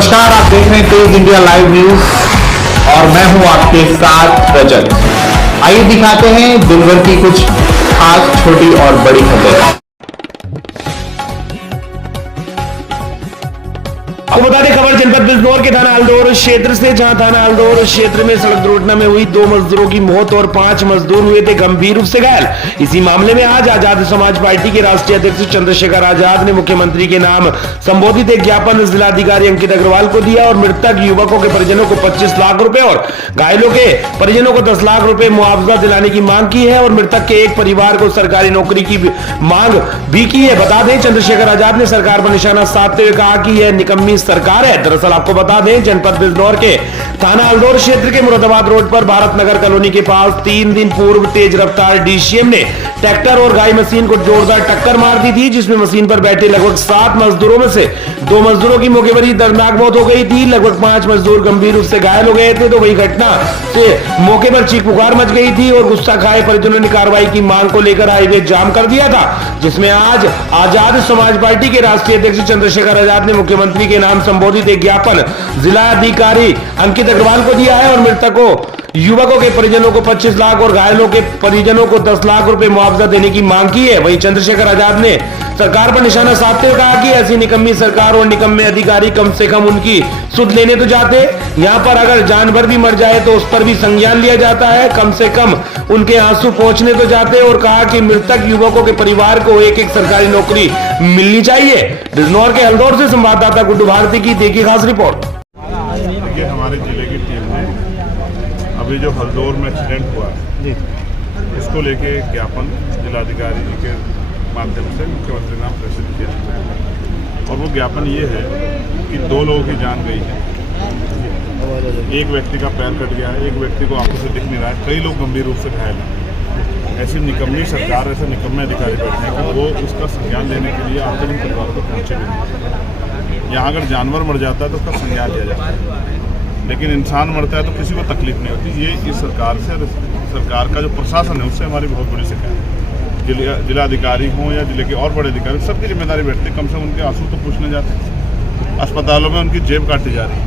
नमस्कार, आप देख रहे हैं तेज इंडिया लाइव न्यूज और मैं हूं आपके साथ रजत। आइए दिखाते हैं दिन भर की कुछ खास छोटी और बड़ी खबरें। आपको बता दें खबर जनपद बिजनौर के थाना अल्दौर क्षेत्र से, जहां थाना अल्दौर क्षेत्र में सड़क दुर्घटना में हुई 2 मजदूरों की मौत और 5 मजदूर हुए थे गंभीर रूप से घायल। इसी मामले में आज आजाद समाज पार्टी के राष्ट्रीय अध्यक्ष चंद्रशेखर आजाद ने मुख्यमंत्री के नाम संबोधित एक ज्ञापन जिलाधिकारी अंकित अग्रवाल को दिया और मृतक युवकों के परिजनों को 25 लाख रुपए और घायलों के परिजनों को 10 लाख रुपए मुआवजा दिलाने की मांग की है और मृतक के एक परिवार को सरकारी नौकरी की मांग भी की है। बता दें चंद्रशेखर आजाद ने सरकार पर निशाना साधते हुए कहा कि यह निकम्मी सरकार है। दरअसल आपको बता दें जनपद बिजनौर के थाना अल्दौर क्षेत्र के मुरादाबाद रोड पर भारत नगर कॉलोनी के पास 3 दिन पूर्व तेज रफ्तार डीसीएम ने ट्रैक्टर और गाय मशीन को जोरदार टक्कर मार दी थी, जिसमें मशीन पर बैठे लगभग 7 मजदूरों में से 2 मजदूरों की मौके पर ही दर्दनाक मौत हो गई थी। लगभग 5 मजदूर गंभीर रूप से घायल हो गए थे। तो वही घटना से मौके पर चीख पुकार मच गई थी और गुस्सा खाए परिजनों ने कार्रवाई की मांग को लेकर हाईवे जाम कर दिया था, जिसमें आज आजाद समाज पार्टी के राष्ट्रीय अध्यक्ष चंद्रशेखर आजाद ने मुख्यमंत्री के नाम संबोधित एक ज्ञापन जिलाधिकारी अंकित अग्रवाल को दिया है और मृतकों युवकों के परिजनों को 25 लाख और घायलों के परिजनों को 10 लाख रुपए मुआवजा देने की मांग की है। वहीं चंद्रशेखर आजाद ने सरकार पर निशाना साधते हुए कहा कि ऐसी निकम्मी सरकार और निकम्मे अधिकारी कम से कम उनकी सुध लेने तो जाते, यहाँ पर अगर जानवर भी मर जाए तो उस पर भी संज्ञान लिया जाता है, कम से कम उनके आंसू पहुंचने तो जाते। और कहा कि मृतक युवकों के परिवार को एक सरकारी नौकरी मिलनी चाहिए। बिजनौर के अल्दौर से संवाददाता गुड्डू भारती की देखी खास रिपोर्ट। हमारे जिले की टीम ने अभी जो हल्दौर में एक्सीडेंट हुआ है उसको लेके ज्ञापन जिलाधिकारी जी के माध्यम से मुख्यमंत्री नाम प्रेषित किया और वो ज्ञापन ये है कि 2 लोगों की जान गई है, एक व्यक्ति का पैर कट गया है, एक व्यक्ति को आंखों से दिख नहीं रहा है, कई लोग गंभीर रूप से घायल हैं। ऐसी निकम्मी सरकार, ऐसे निकम्मे अधिकारी बैठे हैं कि वो उसका संज्ञान लेने के लिए आते दिन परिवारों को पहुँचे भी नहीं। यहाँ अगर जानवर मर जाता है तो उसका संज्ञान लिया जाता है, लेकिन इंसान मरता है तो किसी को तकलीफ नहीं होती। ये इस सरकार से, सरकार का जो प्रशासन है उससे हमारी बहुत बड़ी शिकायत है। जिलाधिकारी हों या जिले के और बड़े अधिकारी, सबकी जिम्मेदारी बैठती है, कम से कम उनके आंसू तो पूछने जाते हैं। अस्पतालों में उनकी जेब काटी जा रही है,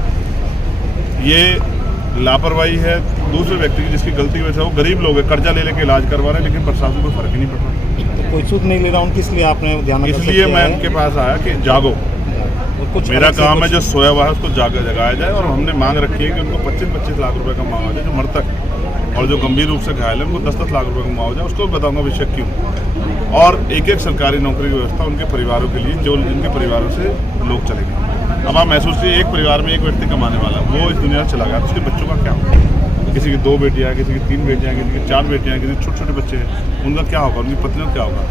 ये लापरवाही है दूसरे व्यक्ति की, जिसकी गलती की वजह से वो गरीब लोग हैं, कर्जा ले लेके इलाज करवा रहे हैं, लेकिन प्रशासन को फर्क ही नहीं पड़ रहा। तो कोई सूद नहीं ले रहा उनकी, इसलिए आपने ध्यान, इसलिए मैं उनके पास आया कि जागो, मेरा काम है जो सोया हुआ है उसको जगाया जाए। और हमने मांग रखी है कि उनको 25-25 लाख रुपए का मुआवजा जो मृतक और जो गंभीर रूप से घायल है उनको 10-10 लाख रुपए का मुआवजा, उसको बताऊंगा विषय क्यों। और एक सरकारी नौकरी की व्यवस्था उनके परिवारों के लिए, जो जिनके परिवारों से लोग चले गए। अब आप महसूस कीजिए, एक परिवार में एक व्यक्ति कमाने वाला वो इस दुनिया से चला गया, तो उसके बच्चों का क्या होगा? किसी की 2 बेटियाँ, किसी की 3 बेटियाँ, किसी की 4 बेटियाँ, किसी छोटे छोटे बच्चे हैं, उनका क्या होगा? उनकी पत्नियों का क्या होगा?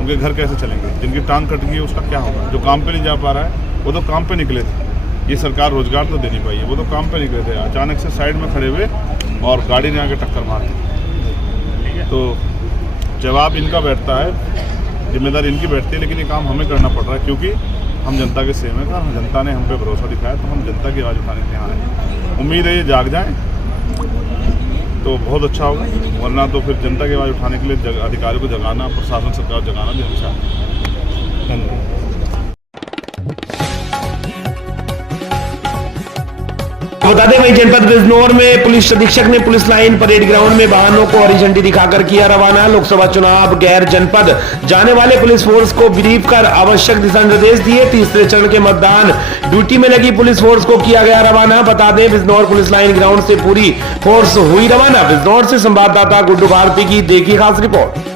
उनके घर कैसे चलेंगे? जिनकी टांग कट गई है उसका क्या होगा? जो काम पे नहीं जा पा रहा है वो तो काम पे निकले थे, ये सरकार रोजगार तो दे नहीं पाई है, वो तो काम पे निकले थे, अचानक से साइड में खड़े हुए और गाड़ी ने आके टक्कर मार दी। तो जवाब इनका बैठता है, जिम्मेदारी इनकी बैठती है, लेकिन ये काम हमें करना पड़ रहा है क्योंकि हम जनता के सेवक हैं और जनता ने हम पे भरोसा दिखाया, तो हम जनता की आवाज़ उठाने के यहाँ आए। उम्मीद है ये जाग जाएँ तो बहुत अच्छा होगा, वरना तो फिर जनता की आवाज़ उठाने के लिए अधिकारियों को जगाना, प्रशासन सरकार जगाना भी हमसे है। धन्यवाद। बता दें वहीं जनपद बिजनौर में पुलिस अधीक्षक ने पुलिस लाइन परेड ग्राउंड में वाहनों को हरी झंडी दिखाकर किया रवाना। लोकसभा चुनाव गैर जनपद जाने वाले पुलिस फोर्स को ब्रीफ कर आवश्यक दिशा निर्देश दिए। तीसरे चरण के मतदान ड्यूटी में लगी पुलिस फोर्स को किया गया रवाना। बता दें बिजनौर पुलिस लाइन ग्राउंड से पूरी फोर्स हुई रवाना। बिजनौर से संवाददाता गुड्डू भारती की देखी खास रिपोर्ट।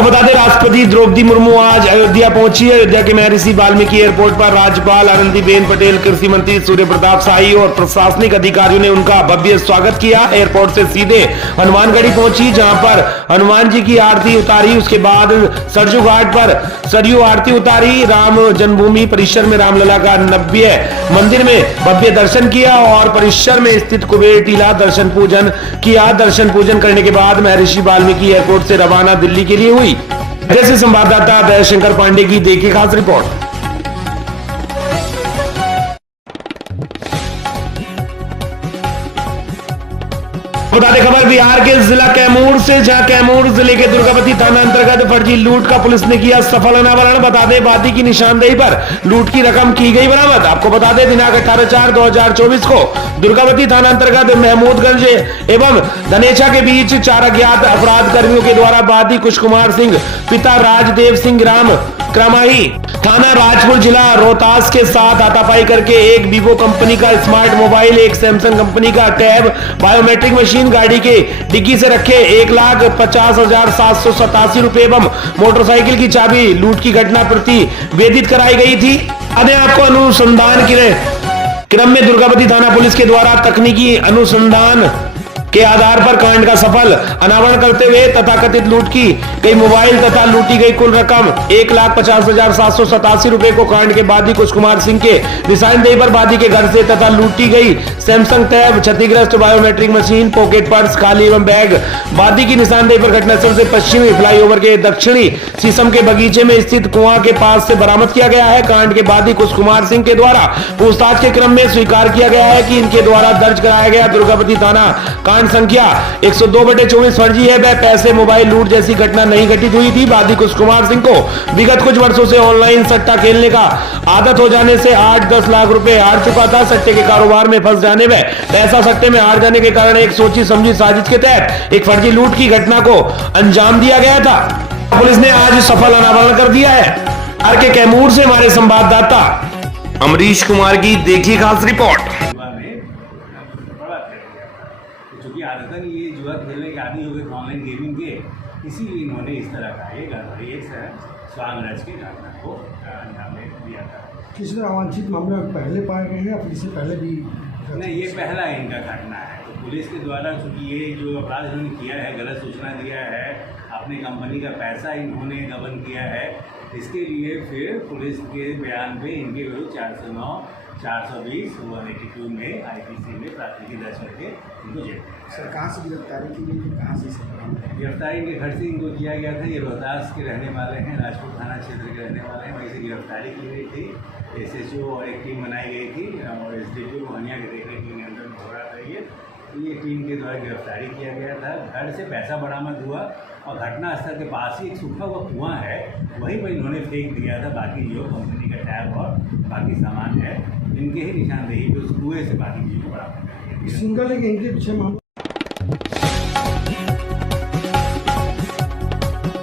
बता दें राष्ट्रपति द्रौपदी मुर्मू आज अयोध्या पहुंची। अयोध्या के महर्षि वाल्मीकि एयरपोर्ट पर राज्यपाल आनंदीबेन पटेल, कृषि मंत्री सूर्य प्रताप शाही और प्रशासनिक अधिकारियों ने उनका भव्य स्वागत किया। एयरपोर्ट से सीधे हनुमानगढ़ी पहुंची, जहां पर हनुमान जी की आरती उतारी। उसके बाद सरयू घाट पर सरयू आरती उतारी। राम जन्मभूमि परिसर में रामलला का नव्य मंदिर में भव्य दर्शन किया और परिसर में स्थित कुबेर टीला दर्शन पूजन किया। दर्शन पूजन करने के बाद महर्षि वाल्मीकि एयरपोर्ट से रवाना दिल्ली के लिए हुई। जैसे संवाददाता दयाशंकर पांडे की देखी खास रिपोर्ट। बता दें खबर बिहार के जिला कैमूर से, जहां कैमूर जिले के दुर्गावती थाना अंतर्गत फर्जी लूट का पुलिस ने किया सफल अनावरण। बता दें वादी की निशानदेही पर लूट की रकम की गई बरामद। आपको बता दें दिनांक 18/4/2024 को दुर्गावती थाना अंतर्गत महमूदगंज एवं धनेचा के बीच 4 अज्ञात अपराध कर्मियों के द्वारा वादी कुश कुमार सिंह पिता राजदेव सिंह ग्राम क्रमाही थाना राजपुर जिला रोहतास के साथ हाथापाई करके एक वीवो कंपनी का स्मार्ट मोबाइल, एक सैमसंग कंपनी का टैब, बायोमेट्रिक मशीन, गाड़ी के डिग्गी से रखे 1,50,787 रुपए एवं मोटरसाइकिल की चाबी लूट की घटना प्रतिवेदित कराई गई थी। अरे आपको अनुसंधान के क्रम में दुर्गावती थाना पुलिस के द्वारा तकनीकी अनुसंधान के आधार पर कांड का सफल अनावरण करते हुए तथाकथित लूट की गई मोबाइल तथा लूटी गई कुल रकम 1,50,787 रुपए को कांड के बादी कुश कुमार सिंह के निशानदेही पर बादी के घर से तथा लूटी गई सैमसंग टैब, क्षतिग्रस्त बायोमेट्रिक मशीन, पॉकेट पर्स, खाली एवं बैग बादी की निशानदेही पर घटनास्थल से पश्चिमी फ्लाईओवर के दक्षिणी शीशम के बगीचे में स्थित कुआं के पास से बरामद किया गया है। कांड के बादी कुश कुमार सिंह के द्वारा पूछताछ के क्रम में स्वीकार किया गया है कि इनके द्वारा दर्ज कराया गया दुर्गावती थाना कांड संख्या 102/24 फर्जी है। वह पैसे मोबाइल लूट जैसी घटना नहीं घटित हुई थी। बादी कुश कुमार सिंह को विगत कुछ वर्षों से ऑनलाइन सट्टा खेलने का आदत हो जाने से 8-10 लाख रुपए हार चुका था। सट्टे के कारोबार में फंस जाने में पैसा सट्टे में हार जाने के कारण एक सोची समझी साजिश के तहत एक फर्जी लूट की घटना को अंजाम दिया गया था। पुलिस ने आज सफल अनावरण कर दिया है। आर के कैमूर से हमारे संवाददाता अमरीश कुमार की देखिए खास रिपोर्ट। चूंकि आदतन ये जुआ खेलने के आदि हो गए ऑनलाइन गेमिंग के, इसीलिए इन्होंने इस तरह का एक स्वांग रच के घटना को अंजाम दिया था। किसी तरह अवांछित मामले पहले पाए गए हैं या फिर इससे पहले भी? नहीं, ये पहला इनका घटना है। तो पुलिस के द्वारा चूँकि ये जो अपराध इन्होंने किया है, गलत सूचना दिया है, अपनी कंपनी का पैसा इन्होंने गबन किया है, इसके लिए फिर पुलिस के बयान पे इनके विरुद्ध 409, 420, 182 में IPC में प्राथमिकी दर्ज करके इनको जेल। सर कहाँ से गिरफ्तारी की गई, कहाँ से? गिरफ्तारी इनके घर से इनको किया गया था। ये रोहतास के रहने वाले हैं, राजपुर थाना क्षेत्र के रहने वाले हैं। वहीं से गिरफ्तारी की गई थी। SHO और एक टीम बनाई गई थी और SDPO मोहनिया के देखरेख के नियंत्रण में हो रहा था। ये टीम के द्वारा गिरफ्तारी किया गया था। घर से पैसा बरामद हुआ और घटना स्थल के पास ही एक सूखा हुआ कुआं है, वहीं पर इन्होंने फेंक दिया था बाकी जो कंपनी का टैब और बाकी सामान है, इनके ही निशानदेही पे उस कुएं से बाकी चीज़ों को बरामद किया गया। सिंगल है कि इनके पीछे मामला?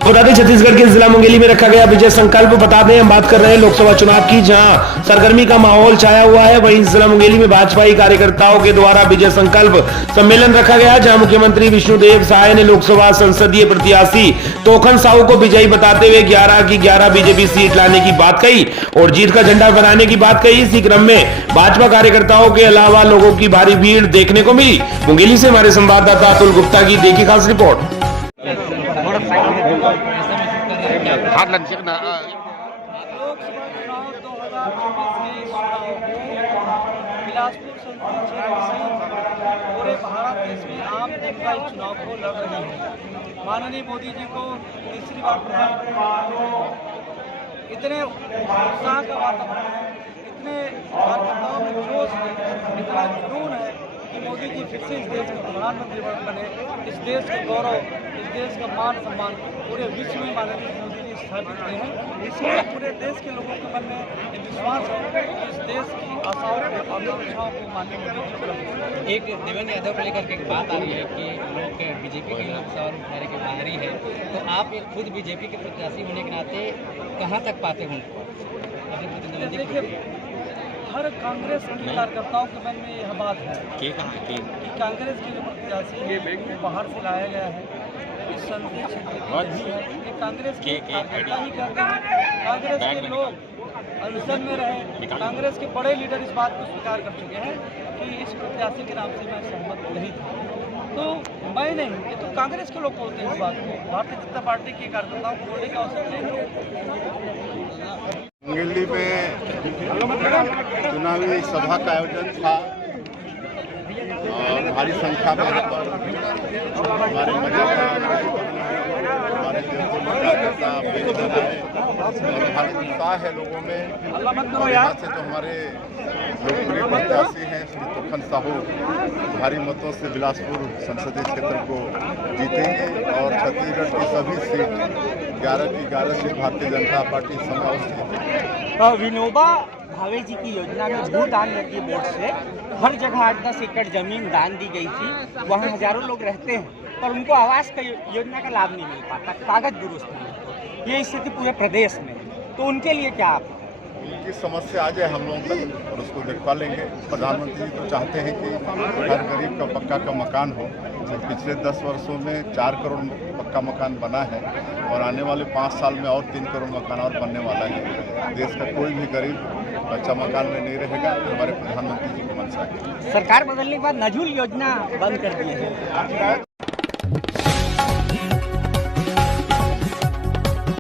बता दें छत्तीसगढ़ के जिला मुंगेली में रखा गया विजय संकल्प। बता दें हम बात कर रहे हैं लोकसभा चुनाव की, जहां सरगर्मी का माहौल छाया हुआ है। वहीं जिला मुंगेली में भाजपाई कार्यकर्ताओं के द्वारा विजय संकल्प सम्मेलन रखा गया, जहां मुख्यमंत्री विष्णुदेव साय ने लोकसभा संसदीय प्रत्याशी तोखन साहू को विजयी बताते हुए 11 की 11 बीजेपी सीट लाने की बात कही और जीत का झंडा बनाने की बात कही। इसी क्रम में भाजपा कार्यकर्ताओं के अलावा लोगों की भारी भीड़ देखने को मिली। मुंगेली से हमारे संवाददाता अतुल गुप्ता की देखिए खास रिपोर्ट। हाथ लग ना लोकसभा चुनाव 2024 बिलासपुर संसदीय क्षेत्र सहित पूरे भारत देश में आम जनता इस चुनाव को लड़ रही है। माननीय मोदी जी को तीसरी बार प्रधानमंत्री, इतने उत्साह का वातावरण है, इतने कार्यकर्ताओं में जोश है, इतना जुनून है कि मोदी जी फिर से इस देश के प्रधानमंत्री बने। इस देश का गौरव, इस देश का मान सम्मान पूरे विश्व में माननीय मोदी जी स्थापित हुए हैं। इसलिए पूरे देश के लोगों के मन में एक विश्वास है कि इस देश की आशाओं को, आकांक्षाओं को माननीय मोदी जी पूरा करेंगे। एक देवेंद्र यादव को लेकर के एक बात आ रही है कि लोग बीजेपी के लोग सवाल उठाने के बाहरी है, तो आप खुद बीजेपी के प्रत्याशी होने के नाते कहाँ तक पाते हैं उनको? देखिए, हर कांग्रेस के कार्यकर्ताओं के मन में यह बात है कि कांग्रेस के जो प्रत्याशी है वो बाहर से लाया गया है, इस संसदीय क्षेत्र के कांग्रेस के कार्यकर्ता ही करते हैं। कांग्रेस के लोग अनशन में रहे, कांग्रेस के बड़े लीडर इस बात को स्वीकार कर चुके हैं कि इस प्रत्याशी के नाम से मैं सहमत नहीं था। तो मैं नहीं, ये तो कांग्रेस के लोग बोलते हैं इस बात को। भारतीय जनता पार्टी के कार्यकर्ताओं को बोलने का अवसर नहीं। मुंगेली में चुनावी सभा का आयोजन था और भारी संख्या में यहाँ पर हमारे मजहब हमारे लोगों में जागरूकता अभियान आए और भारी उत्साह है लोगों में। और यहाँ से जो हमारे लोकप्रिय प्रत्याशी हैं श्री तोखन साहू भारी मतों से बिलासपुर संसदीय क्षेत्र को जीतेंगे और छत्तीसगढ़ की सभी सीट 11 की 11 सीट भारतीय जनता पार्टी समावेश। विनोबा भावे जी की योजना में भूदान नदी बोर्ड से हर जगह 8-10 एकड़ जमीन दान दी गई थी। वहाँ हजारों लोग रहते हैं पर उनको आवास का योजना का लाभ नहीं मिल पाता, कागज दुरुस्त नहीं। ये स्थिति पूरे प्रदेश में है, तो उनके लिए क्या आप? उनकी समस्या आ जाए हम लोगों तक और उसको देखवा लेंगे। प्रधानमंत्री तो चाहते हैं कि हर गरीब का पक्का का मकान हो। पिछले 10 वर्षों में 4 करोड़ पक्का मकान बना है और आने वाले 5 साल में और 3 करोड़ मकान और बनने वाला है। देश का कोई भी गरीब कच्चा मकान में नहीं रहेगा। हमारे प्रधानमंत्री जी की मंशा है। सरकार बदलने के बाद नजूल योजना बंद कर दी है।